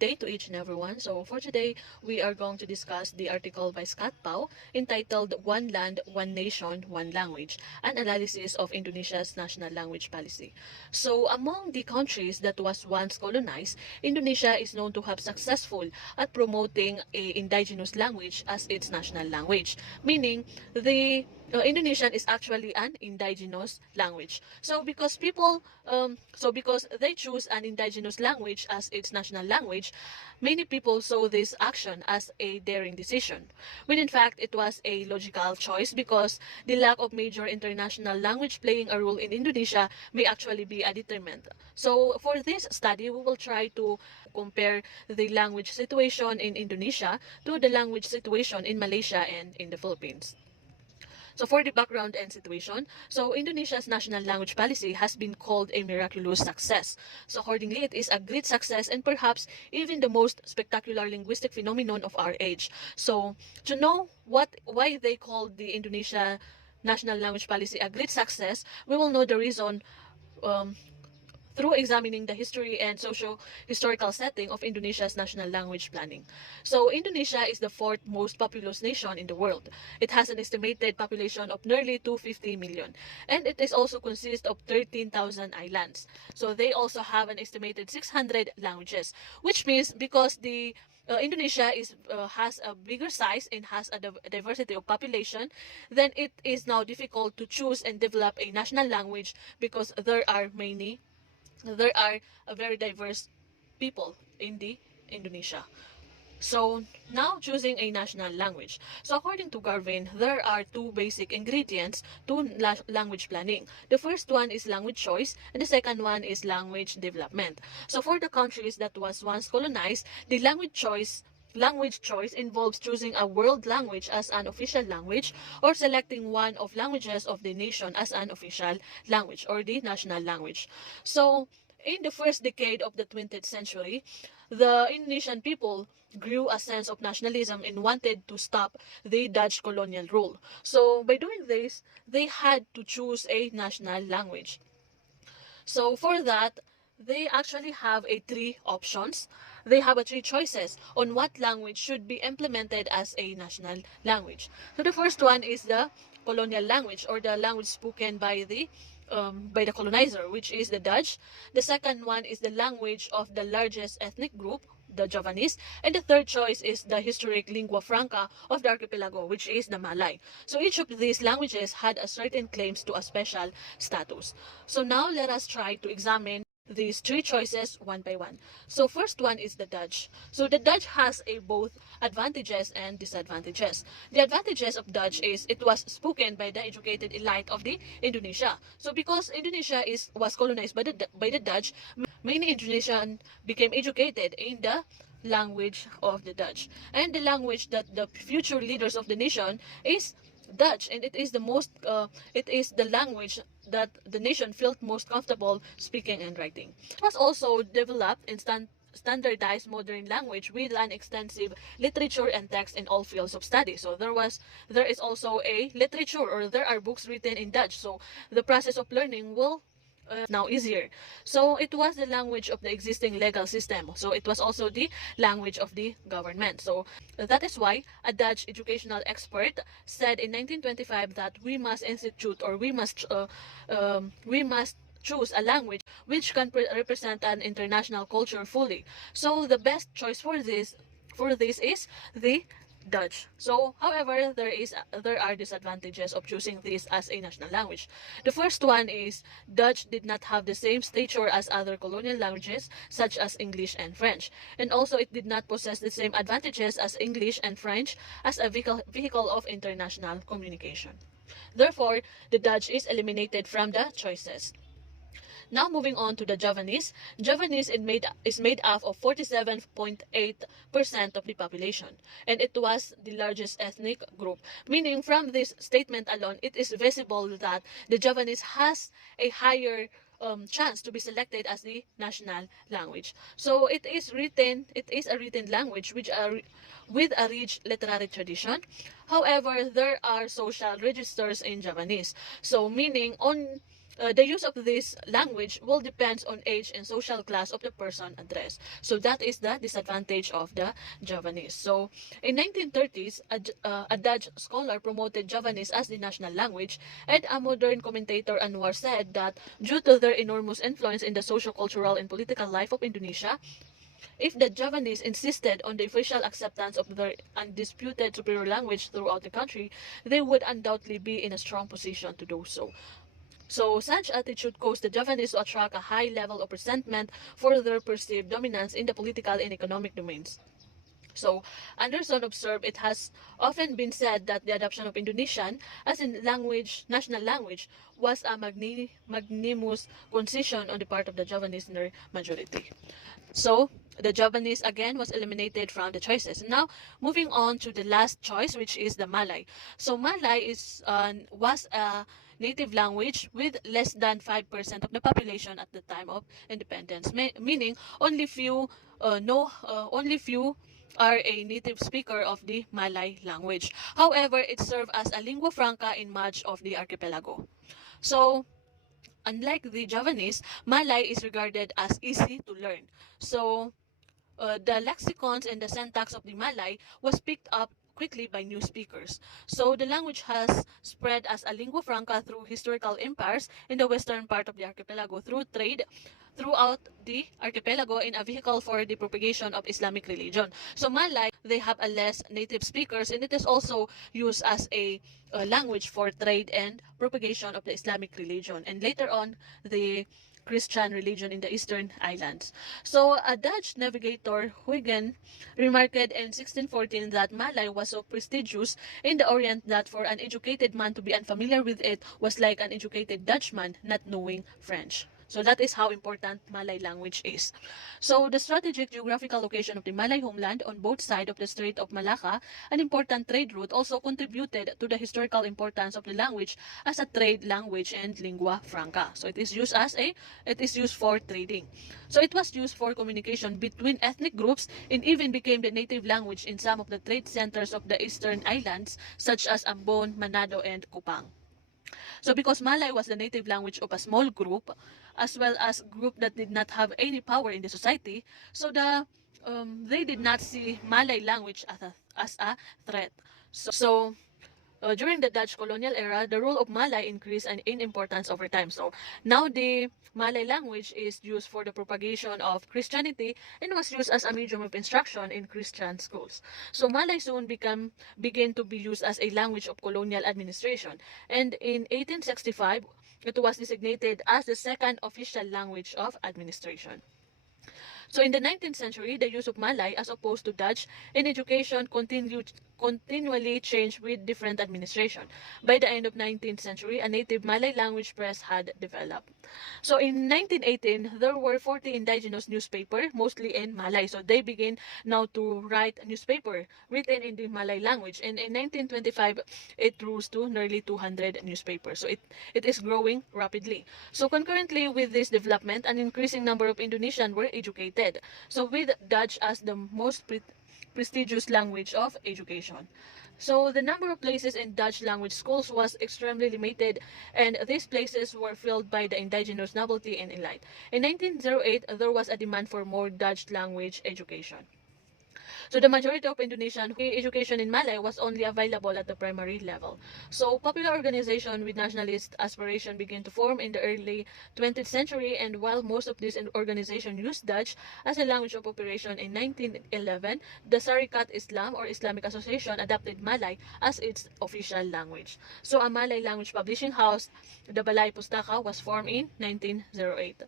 day to each and everyone. So for today, we are going to discuss the article by Scott Pau entitled One Land, One Nation, One Language, an analysis of Indonesia's national language policy. So among the countries that was once colonized, Indonesia is known to have successful at promoting a indigenous language as its national language, meaning the Indonesian is actually an indigenous language. So because they choose an indigenous language as its national language, many people saw this action as a daring decision. When in fact it was a logical choice because the lack of major international language playing a role in Indonesia may actually be a determinant. So for this study, we will try to compare the language situation in Indonesia to the language situation in Malaysia and in the Philippines. So for the background and situation, so Indonesia's national language policy has been called a miraculous success. So accordingly, it is a great success and perhaps even the most spectacular linguistic phenomenon of our age. So to know why they called the Indonesia national language policy a great success, we will know the reason um, through examining the history and socio-historical setting of Indonesia's national language planning. So Indonesia is the fourth most populous nation in the world. It has an estimated population of nearly 250 million, and it is also consists of 13,000 islands. So they also have an estimated 600 languages, which means because the Indonesia has a bigger size and has a diversity of population, then it is now difficult to choose and develop a national language because there are a very diverse people in the Indonesia. So now choosing a national language. So according to Garvin, there are two basic ingredients to language planning. The first one is language choice and the second one is language development. So for the countries that was once colonized, the language choice involves choosing a world language as an official language or selecting one of languages of the nation as an official language or the national language. So in the first decade of the 20th century, the Indonesian people grew a sense of nationalism and wanted to stop the Dutch colonial rule. So by doing this, they had to choose a national language. So for that, they actually have a three options. They have a three choices on what language should be implemented as a national language. So the first one is the colonial language or the language spoken by the colonizer, which is the Dutch. The second one is the language of the largest ethnic group, the Javanese, and the third choice is the historic lingua franca of the archipelago, which is the Malay. So each of these languages had a certain claims to a special status. So now let us try to examine these three choices one by one. So first one is the Dutch. So the Dutch has a both advantages and disadvantages. The advantages of Dutch is it was spoken by the educated elite of the Indonesia. So because Indonesia was colonized by the Dutch, many Indonesians became educated in the language of the Dutch. And the language that the future leaders of the nation is Dutch, and it is the language that the nation felt most comfortable speaking and writing. It was also developed in standardized modern language with an extensive literature and text in all fields of study. So there is also a literature or there are books written in Dutch. So the process of learning will now easier. So it was the language of the existing legal system. So it was also the language of the government. So that is why a Dutch educational expert said in 1925 that we must institute or we must choose a language which can represent an international culture fully. So the best choice for this is the Dutch. So, however, there are disadvantages of choosing this as a national language. The first one is Dutch did not have the same stature as other colonial languages such as English and French, and also it did not possess the same advantages as English and French as a vehicle of international communication. Therefore, the Dutch is eliminated from the choices. Now moving on to the Javanese. Javanese is made up of 47.8% of the population, and it was the largest ethnic group. Meaning from this statement alone, it is visible that the Javanese has a higher chance to be selected as the national language. So it is a written language with a rich literary tradition. However, there are social registers in Javanese. So meaning the use of this language will depend on age and social class of the person addressed. So that is the disadvantage of the Javanese. So in 1930s, a Dutch scholar promoted Javanese as the national language, and a modern commentator Anwar said that due to their enormous influence in the socio-cultural and political life of Indonesia, if the Javanese insisted on the official acceptance of their undisputed superior language throughout the country, they would undoubtedly be in a strong position to do so. So such attitude caused the Javanese to attract a high level of resentment for their perceived dominance in the political and economic domains. So Anderson observed it has often been said that the adoption of Indonesian as a national language, was a magnanimous concession on the part of the Javanese in their majority. So the Javanese again was eliminated from the choices. Now moving on to the last choice, which is the Malay. So Malay was a native language with less than 5% of the population at the time of independence, meaning only few are a native speaker of the Malay language. However, it served as a lingua franca in much of the archipelago. So unlike the Javanese, Malay is regarded as easy to learn. So the lexicons and the syntax of the Malay was picked up quickly by new speakers. So the language has spread as a lingua franca through historical empires in the western part of the archipelago, through trade throughout the archipelago, in a vehicle for the propagation of Islamic religion. So Malay, they have a less native speakers, and it is also used as a language for trade and propagation of the Islamic religion. And later on, the Christian religion in the eastern islands. So a Dutch navigator, Huygens, remarked in 1614 that Malay was so prestigious in the Orient that for an educated man to be unfamiliar with it was like an educated Dutchman not knowing French. So that is how important Malay language is. So the strategic geographical location of the Malay homeland on both sides of the Strait of Malacca, an important trade route, also contributed to the historical importance of the language as a trade language and lingua franca. So it is used for trading. So it was used for communication between ethnic groups, and even became the native language in some of the trade centers of the eastern islands such as Ambon, Manado, and Kupang. So because Malay was the native language of a small group, as well as group that did not have any power in the society, so they did not see Malay language as a threat. So during the Dutch colonial era, the role of Malay increased in importance over time. So now the Malay language is used for the propagation of Christianity and was used as a medium of instruction in Christian schools. So Malay soon began to be used as a language of colonial administration. And in 1865, it was designated as the second official language of administration. So in the 19th century, the use of Malay as opposed to Dutch in education continually changed with different administration. By the end of 19th century, a native Malay language press had developed. So in 1918, there were 40 indigenous newspapers, mostly in Malay. So they began now to write newspaper written in the Malay language. And in 1925, it rose to nearly 200 newspapers. So it is growing rapidly. So concurrently with this development, an increasing number of Indonesians were educated. So with Dutch as the most prestigious language of education. So the number of places in Dutch language schools was extremely limited, and these places were filled by the indigenous nobility and elite. In 1908, there was a demand for more Dutch language education. So the majority of Indonesian education in Malay was only available at the primary level. So popular organization with nationalist aspiration began to form in the early 20th century, and while most of these organizations used Dutch as a language of operation, in 1911, the Syarikat Islam or Islamic Association adopted Malay as its official language. So a Malay language publishing house, the Balai Pustaka, was formed in 1908.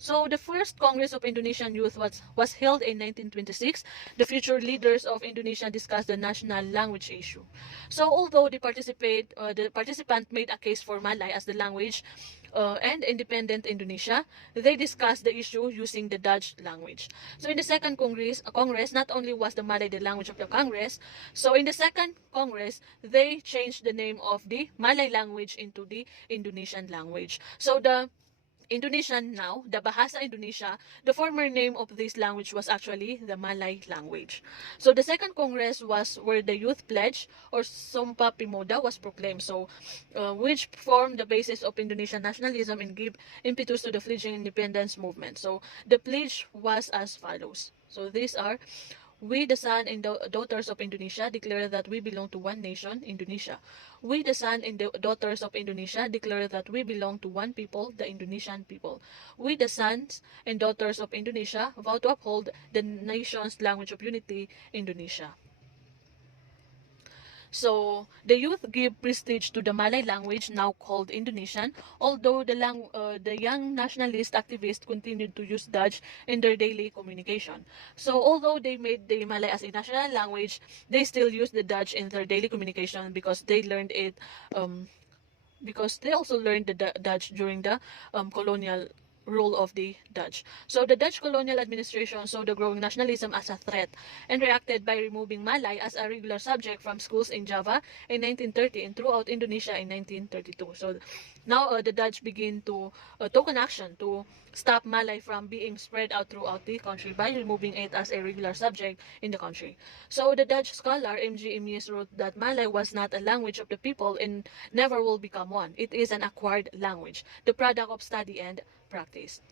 So the first Congress of Indonesian Youth was held in 1926. The future leaders of Indonesia discussed the national language issue. So although the participant made a case for Malay as the language and independent Indonesia, they discussed the issue using the Dutch language. So in the second Congress, not only was the Malay the language of the Congress, so in the second Congress, they changed the name of the Malay language into the Indonesian language. So the Indonesian now, the Bahasa Indonesia, the former name of this language was actually the Malay language. So the second Congress was where the Youth Pledge or Sumpah Pemuda was proclaimed, so which formed the basis of Indonesian nationalism and gave impetus to the fledgling independence movement. So the pledge was as follows. So these are: we, the son and daughters of Indonesia, declare that we belong to one nation, Indonesia. We, the son and daughters of Indonesia, declare that we belong to one people, the Indonesian people. We, the sons and daughters of Indonesia, vow to uphold the nation's language of unity, Indonesia. So the youth give prestige to the Malay language, now called Indonesian, although the young nationalist activists continued to use Dutch in their daily communication. So although they made the Malay as a national language, they still use the Dutch in their daily communication because they learned it, because they also learned the Dutch during the colonial rule of the Dutch. So the Dutch colonial administration saw the growing nationalism as a threat and reacted by removing Malay as a regular subject from schools in Java in 1930 and throughout Indonesia in 1932. So now the Dutch begin to take an action to stop Malay from being spread out throughout the country by removing it as a regular subject in the country. So the Dutch scholar M.G. Emmies wrote that Malay was not a language of the people and never will become one. It is an acquired language, the product of study and practice.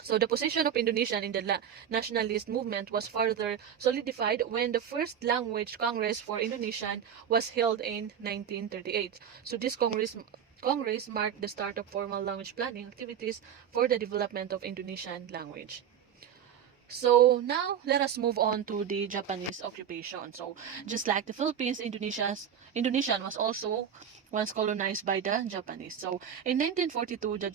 So the position of Indonesian in the nationalist movement was further solidified when the first language congress for Indonesian was held in 1938. So this Congress marked the start of formal language planning activities for the development of Indonesian language. So now let us move on to the Japanese occupation. So just like the Philippines, Indonesian was also once colonized by the Japanese. So in 1942, the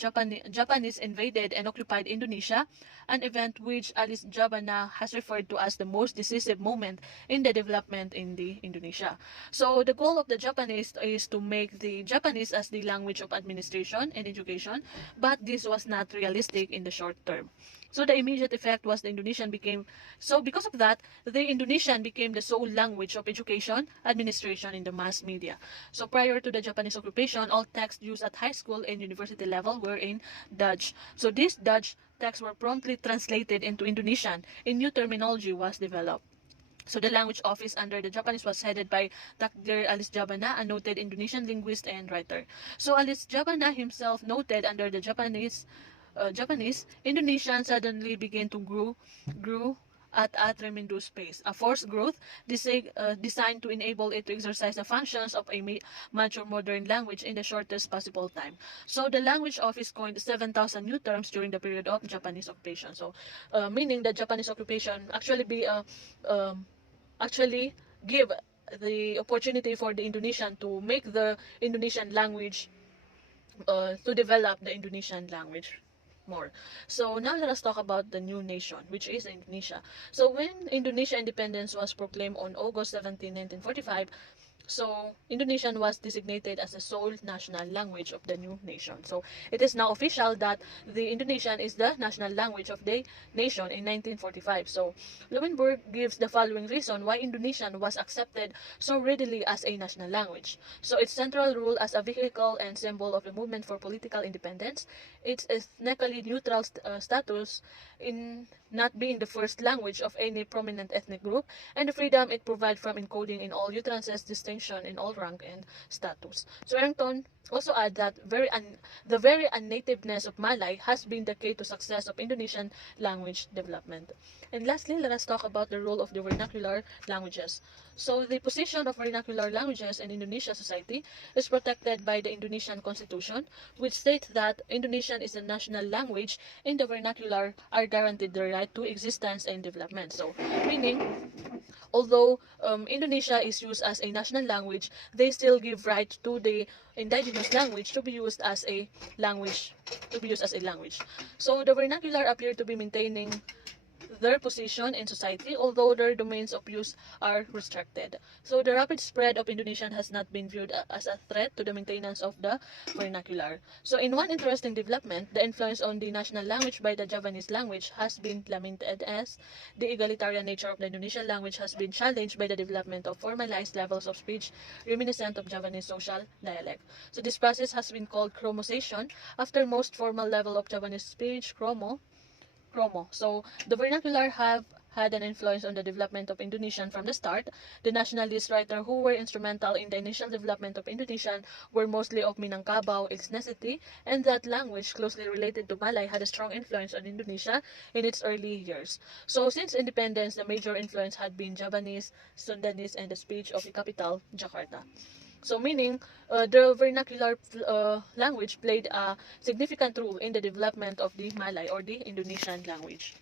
Japanese invaded and occupied Indonesia, an event which Alice Jabana has referred to as the most decisive moment in the development in the Indonesia. So the goal of the Japanese is to make the Japanese as the language of administration and education, but this was not realistic in the short term. So the immediate effect was the Indonesian became, so because of that, the Indonesian became the sole language of education, administration, in the mass media. So prior to the Japanese occupation, all texts used at high school and university level were in Dutch. So these Dutch texts were promptly translated into Indonesian, and new terminology was developed. So the language office under the Japanese was headed by Dr. Alice Jabana, a noted Indonesian linguist and writer. So Alice Jabana himself noted under the Japanese, Indonesian suddenly began to grew at a tremendous pace. A forced growth designed to enable it to exercise the functions of a mature modern language in the shortest possible time. So the language office coined 7,000 new terms during the period of Japanese occupation. So meaning the Japanese occupation actually give the opportunity for the Indonesian to make the Indonesian language, to develop the Indonesian language more. So now let us talk about the new nation, which is Indonesia. So when Indonesia independence was proclaimed on August 17, 1945, so Indonesian was designated as the sole national language of the new nation. So it is now official that the Indonesian is the national language of the nation in 1945. So Leeuwenburg gives the following reason why Indonesian was accepted so readily as a national language. So its central role as a vehicle and symbol of the movement for political independence, its ethnically neutral status in not being the first language of any prominent ethnic group, and the freedom it provides from encoding in all utterances distinction in all rank and status. So Errington also add that the very unnativeness of Malay has been the key to success of Indonesian language development. And lastly, let us talk about the role of the vernacular languages. So the position of vernacular languages in Indonesian society is protected by the Indonesian Constitution, which states that Indonesian is a national language and the vernacular are guaranteed the right to existence and development. So meaning, although Indonesia is used as a national language, they still give right to the indigenous language to be used as a language. So the vernacular appear to be maintaining their position in society, although their domains of use are restricted. So the rapid spread of Indonesian has not been viewed as a threat to the maintenance of the vernacular. So in one interesting development, the influence on the national language by the Javanese language has been lamented, as the egalitarian nature of the Indonesian language has been challenged by the development of formalized levels of speech reminiscent of Javanese social dialect. So this process has been called chromosation, after most formal level of Javanese speech, Chromo. So the vernacular have had an influence on the development of Indonesian from the start. The nationalist writers who were instrumental in the initial development of Indonesian were mostly of Minangkabau ethnicity, and that language, closely related to Malay, had a strong influence on Indonesia in its early years. So since independence, the major influence had been Javanese, Sundanese, and the speech of the capital, Jakarta. So meaning the vernacular language played a significant role in the development of the Malay or the Indonesian language.